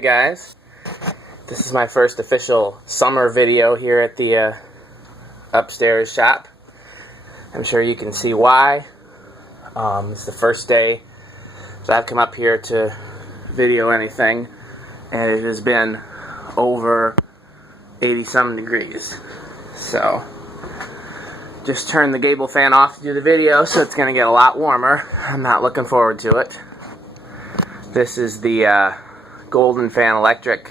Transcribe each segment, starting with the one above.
Hey guys, this is my first official summer video here at the upstairs shop. I'm sure you can see why. It's the first day that I've come up here to video anything, and it has been over 80-some degrees. So, just turned the gable fan off to do the video, so it's going to get a lot warmer. I'm not looking forward to it. This is the Golden Fan Electric.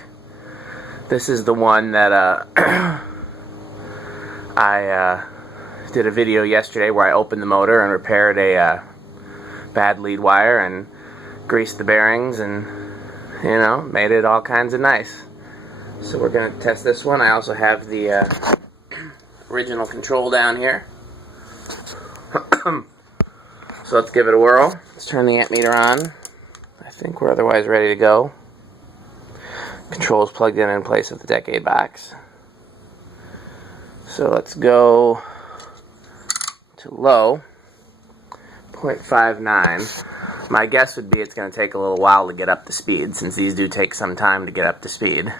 This is the one that I did a video yesterday where I opened the motor and repaired a bad lead wire and greased the bearings and, you know, made it all kinds of nice. So we're going to test this one. I also have the original control down here. So let's give it a whirl. Let's turn the ammeter on. I think we're otherwise ready to go. Controls plugged in place of the decade box. So let's go to low, 0.59. My guess would be it's going to take a little while to get up to speed, since these do take some time to get up to speed.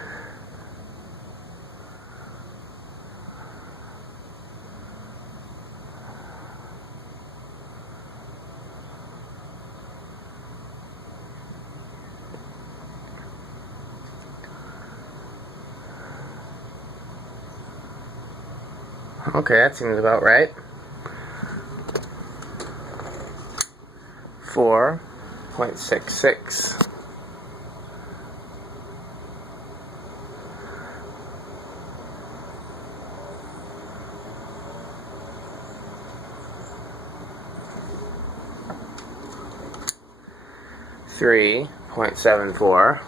Okay, that seems about right. 4.66. Three 0.74.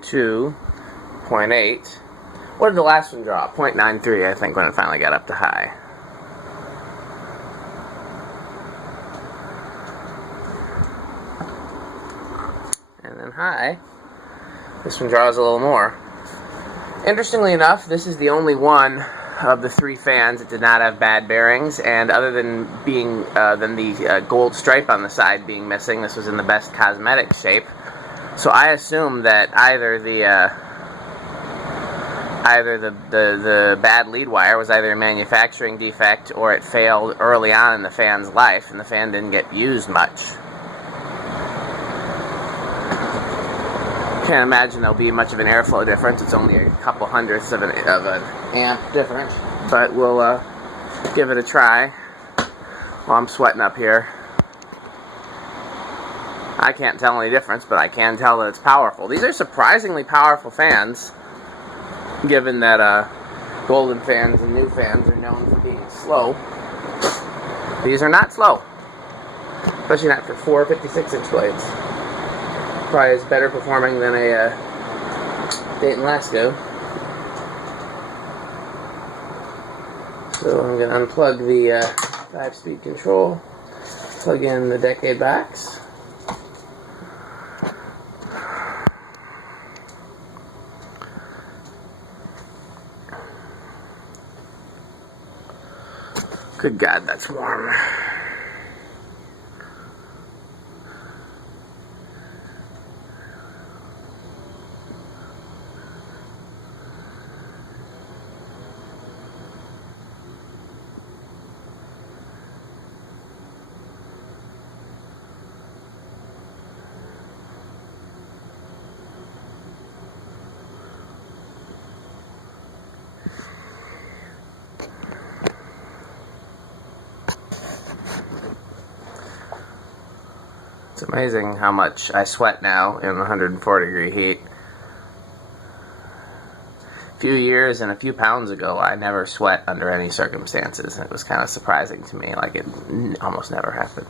2.8. What did the last one draw? 0.93, I think, when it finally got up to high. And then high, this one draws a little more. Interestingly enough, this is the only one of the three fans that did not have bad bearings, and other than being the gold stripe on the side being missing, this was in the best cosmetic shape. So I assume that either the bad lead wire was either a manufacturing defect, or it failed early on in the fan's life and the fan didn't get used much. Can't imagine there'll be much of an airflow difference. It's only a couple hundredths of an amp difference, but we'll give it a try while I'm sweating up here. I can't tell any difference, but I can tell that it's powerful. These are surprisingly powerful fans, given that Golden fans and new fans are known for being slow. These are not slow, especially not for 4 56-inch blades. Probably is better performing than a Dayton Lasco. So I'm going to unplug the 5-speed control, plug in the decade box. Good God, that's warm. It's amazing how much I sweat now in 104-degree heat. A few years and a few pounds ago, I never sweat under any circumstances. It was kind of surprising to me, like it almost never happened.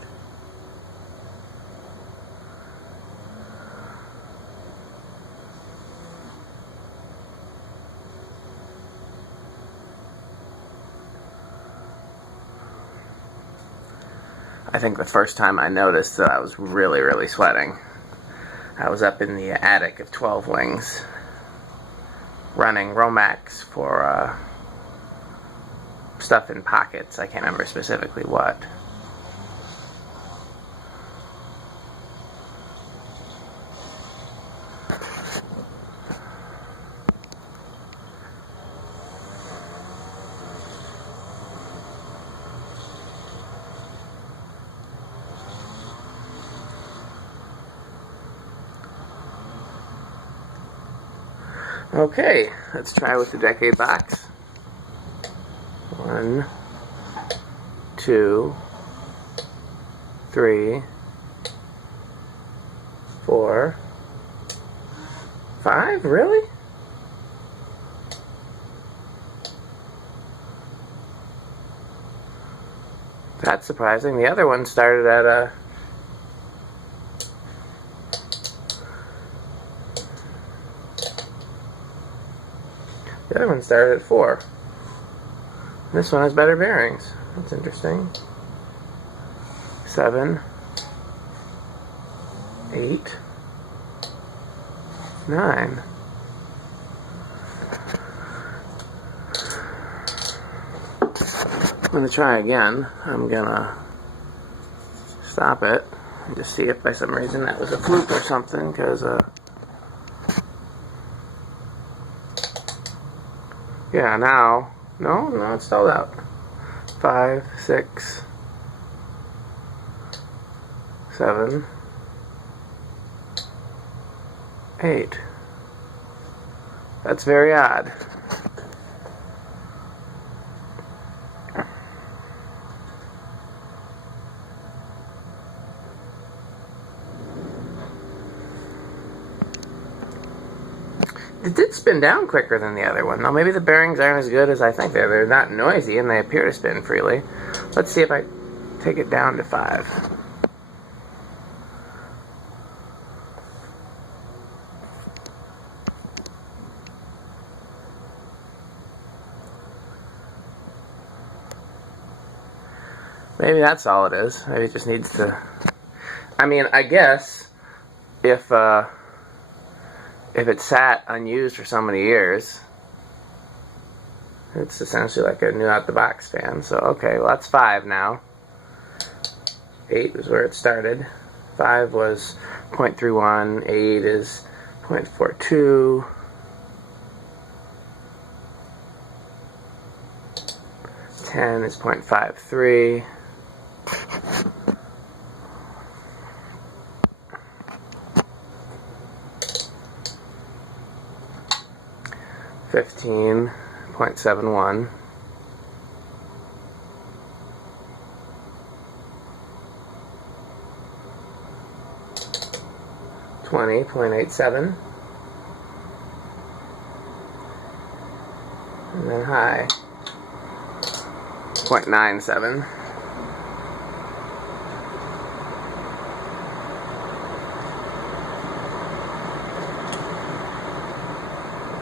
I think the first time I noticed that I was really, really sweating, I was up in the attic of 12 Wings, running Romex for stuff in pockets. I can't remember specifically what. Okay, let's try with the decade box. 1, 2, 3, 4, 5? Really? That's surprising. The other one started at a... The other one started at 4. This one has better bearings. That's interesting. 7, 8, 9. I'm going to try again. I'm going to stop it and just see if by some reason that was a fluke or something, because yeah, now, no, it's stalled out. 5, 6, 7, 8. That's very odd. It did spin down quicker than the other one. Now maybe the bearings aren't as good as I think they're. They're not noisy and they appear to spin freely. Let's see if I take it down to 5. Maybe that's all it is. Maybe it just needs to... I mean, I guess if it sat unused for so many years, it's essentially like a new out-the-box fan. So, okay, well, that's 5 now. 8 was where it started. 5 was 0.31. 8 is 0.42. 10 is 0.53. 15.71. 20.87. And then high 0.97.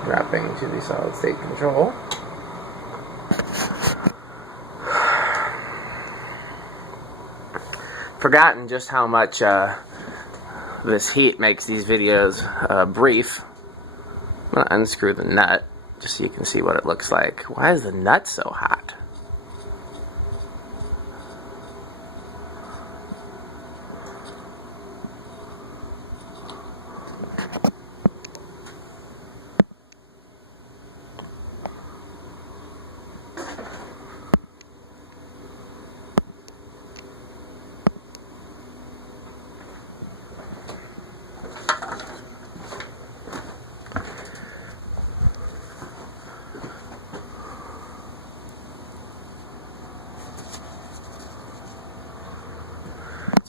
Wrapping to the solid state control. Forgotten just how much this heat makes these videos brief. I'm going to unscrew the nut just so you can see what it looks like. Why is the nut so hot?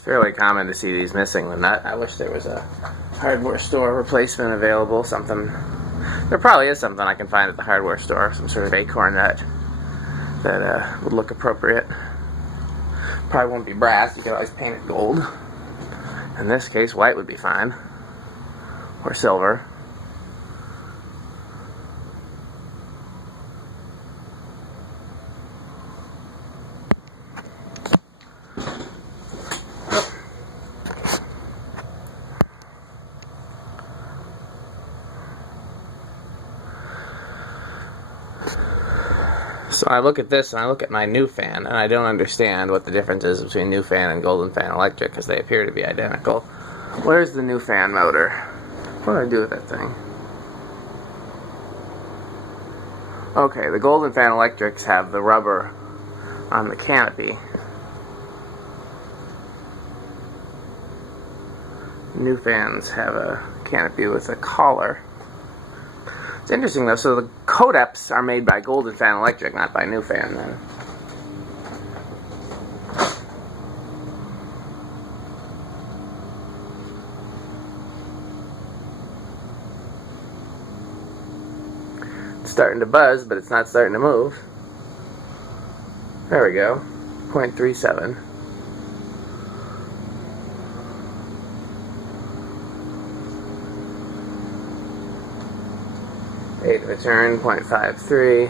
Fairly common to see these missing the nut. I wish there was a hardware store replacement available. Something. There probably is something I can find at the hardware store. Some sort of acorn nut that would look appropriate. Probably won't be brass. You could always paint it gold. In this case, white would be fine. Or silver. So I look at this and I look at my new fan, and I don't understand what the difference is between new fan and golden fan electric, because they appear to be identical. Where's the new fan motor? What do I do with that thing? Okay, the golden fan electrics have the rubber on the canopy. New fans have a canopy with a collar. It's interesting though, so the codeps are made by Golden Fan Electric, not by New Fan then. It's starting to buzz, but it's not starting to move. There we go. 0.37. Rate of return, 0.53.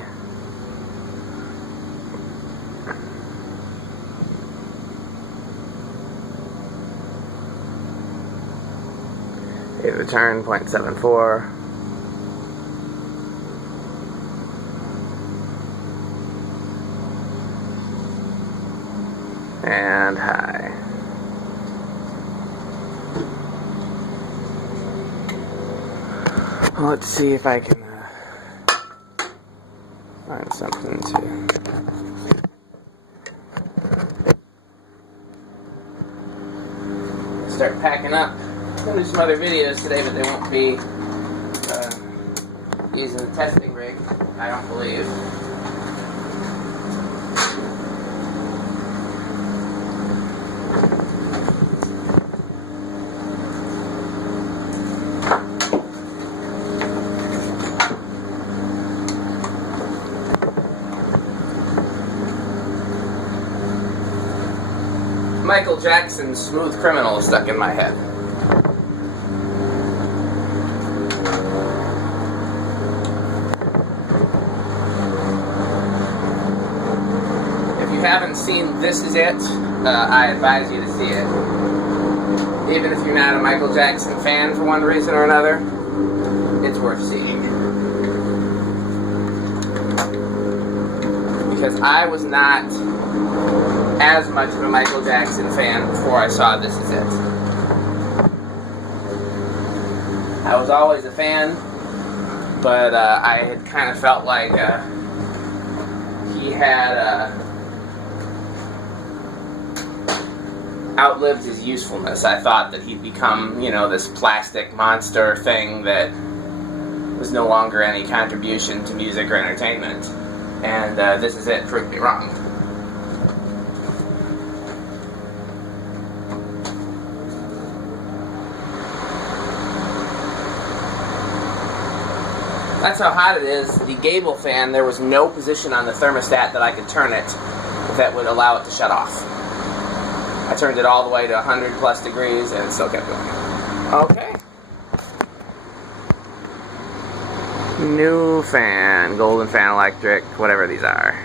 Rate of return, 0.74. And high. Well, let's see if I can find something to start packing up. I'm going to do some other videos today, but they won't be using the testing rig, I don't believe. Michael Jackson's Smooth Criminal is stuck in my head. If you haven't seen This Is It, I advise you to see it. Even if you're not a Michael Jackson fan for one reason or another, it's worth seeing. Because I was not as much of a Michael Jackson fan before I saw This Is It. I was always a fan, but I had kind of felt like he had outlived his usefulness. I thought that he'd become, you know, this plastic monster thing that was no longer any contribution to music or entertainment. And This Is It proved me wrong. That's how hot it is. The Gable fan, there was no position on the thermostat that I could turn it that would allow it to shut off. I turned it all the way to 100 plus degrees and it still kept going. Okay. New fan, Golden Fan Electric, whatever these are.